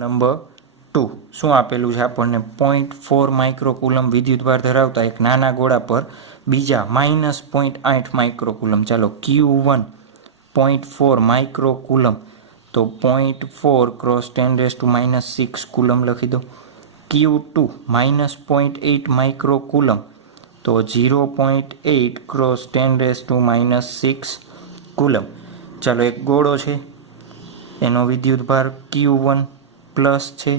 Number 2 શું આપેલું છે આપણને 0.4 માઇક્રોકુલમ વિદ્યુતભાર ધરાવતા એક નાના ગોળા પર બીજા -0.8 માઇક્રોકુલમ. ચાલો Q1 0.4 માઇક્રોકુલમ તો 0.4 ક્રોસ 10⁻⁻6 કુલમ લખી દો. Q2 -0.8 માઇક્રોકુલમ તો 0.8 ક્રોસ 10⁻⁻6 કુલમ. ચાલો એક ગોળો છે એનો વિદ્યુતભાર Q1 પ્લસ છે,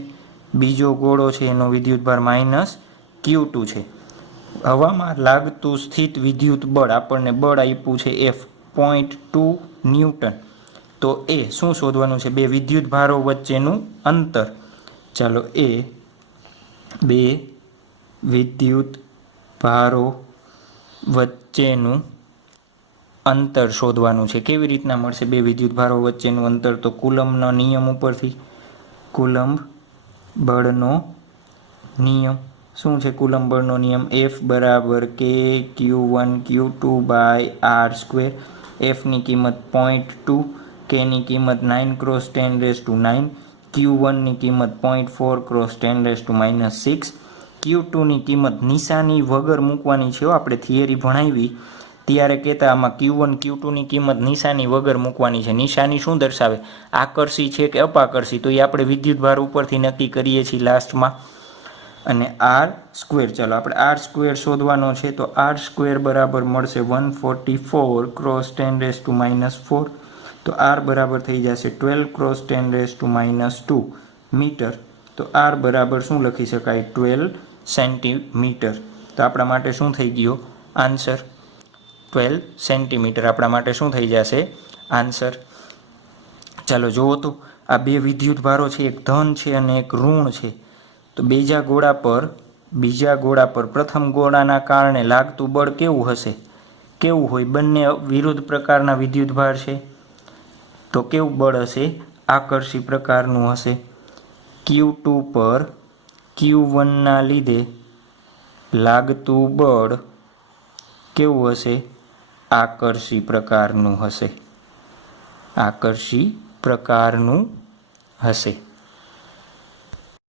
બીજો ગોળો છે એનો વિદ્યુતભાર -Q2 છે. હવામાં લાગતું સ્થિત વિદ્યુત બળ આપણને બળ આપ્યું છે F 0.2 ન્યૂટન. તો એ શું શોધવાનું છે? બે વિદ્યુતભારો વચ્ચેનું અંતર. ચાલો એ બે વિદ્યુતભારો વચ્ચેનું અંતર શોધવાનું છે. કેવી રીતના મળશે બે વિદ્યુતભારો વચ્ચેનું અંતર? તો કુલમ્બનો નિયમ ઉપરથી. કુલમ્બ બળનો નિયમ શું છે? કુલમ્બ બળનો નિયમ F બરાબર K Q1 Q2/r². Fની કિંમત 0.2, Kની કિંમત 9 ક્રોસ 10⁻⁹, Q1ની કિંમત 0.4 ક્રોસ 10⁻⁻6, Q2ની કિંમત નિશાની વગર મૂકવાની છે. આપણે થિયરી ભણાવી ત્યારે કહેતા આમાં Q1 Q2ની કિંમત નિશાની વગર મૂકવાની છે. નિશાની શું દર્શાવે? આકર્ષી છે કે અપાકર્ષી? તો એ આપણે વિદ્યુતભાર ઉપરથી નક્કી કરીએ છીએ લાસ્ટમાં. અને r², ચાલો આપણે r² શોધવાનો છે. તો r² બરાબર મળશે 144 ક્રોસ 10⁻⁻4. તો r બરાબર થઈ જશે 12 ક્રોસ 10⁻⁻2 મીટર. તો r બરાબર શું લખી શકાય? 12 સેન્ટીમીટર. તો આપણા માટે શું થઈ ગયો આન્સર? 12 સેન્ટીમીટર આપણા માટે શું થઈ જશે? આન્સર. ચાલો જુઓ તો આ બે વિદ્યુતભારો છે, એક ધન છે અને એક ઋણ છે. તો બીજા ગોળા પર પ્રથમ ગોળાના કારણે લાગતું બળ કેવું હશે? કેવું હોય? બંને વિરુદ્ધ પ્રકારના વિદ્યુતભાર છે તો કેવું બળ હશે? આકર્ષી પ્રકારનું હશે. Q2 પર Q1ના લીધે લાગતું બળ કેવું હશે? આકર્ષી પ્રકારનું હશે. આકર્ષી પ્રકારનું હશે.